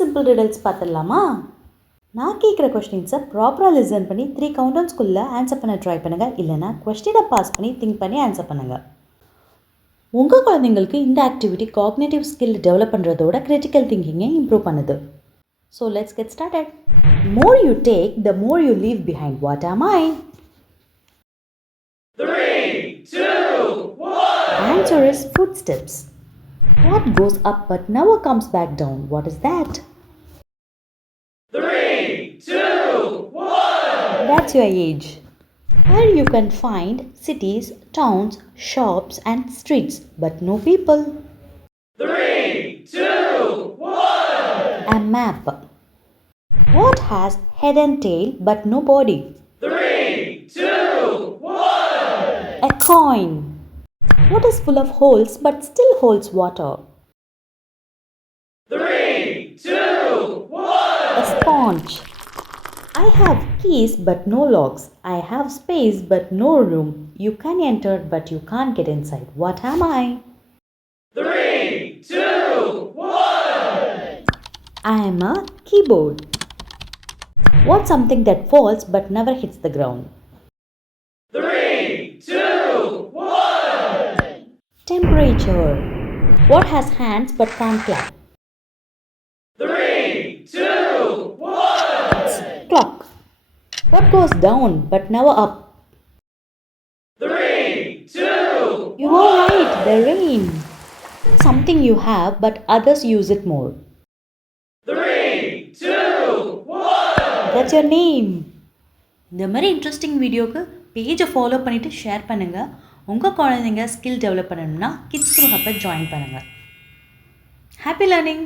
Simple riddles பார்த்துடலாமா? நான் கேட்குற கொஸ்டின்ஸை ப்ராப்பராக லிசன் பண்ணி 3 கவுண்டவுன்ஸ்குள்ளே ஆன்சர் பண்ண ட்ரை பண்ணுங்கள். இல்லைனா கொஸ்டினை பாஸ் பண்ணி திங்க் பண்ணி ஆன்சர் பண்ணுங்கள். உங்கள் குழந்தைங்களுக்கு இந்த ஆக்டிவிட்டி காக்னேட்டிவ் ஸ்கில் டெவலப் பண்ணுறதோட கிரிட்டிக்கல் திங்கிங்கை இம்ப்ரூவ் பண்ணுது. So let's get started. More you take, the more you leave behind. What am I? 3, 2, 1. Answer is footsteps. What goes up but never comes back down? What is that? 3, 2, 1. That's your age. Where you can find cities, towns, shops and streets, but no people. 3, 2, 1. A map. What has head and tail but no body? 3, 2, 1. A coin. What is full of holes but still holds water? 3, 2, 1. A sponge. I have keys but no locks. I have space but no room. You can enter but you can't get inside. What am I? 3, 2, 1. I am a keyboard. What's something that falls but never hits the ground? 3, 2, 1. Temperature. What has hands but can't clap? 3, 2, 1. Clock. What goes down but never up? 3, 2, You are right, the rain. Something you have but others use it more. 3, 2, 1. That's your name. இந்த மாதிரி இன்ட்ரெஸ்டிங் வீடியோக்கு பேஜை ஃபாலோ பண்ணிவிட்டு ஷேர் பண்ணுங்கள். உங்கள் குழந்தைங்க skill develop பண்ணணும்னா kids group அப்போ ஜாயின் பண்ணுங்கள். Happy learning.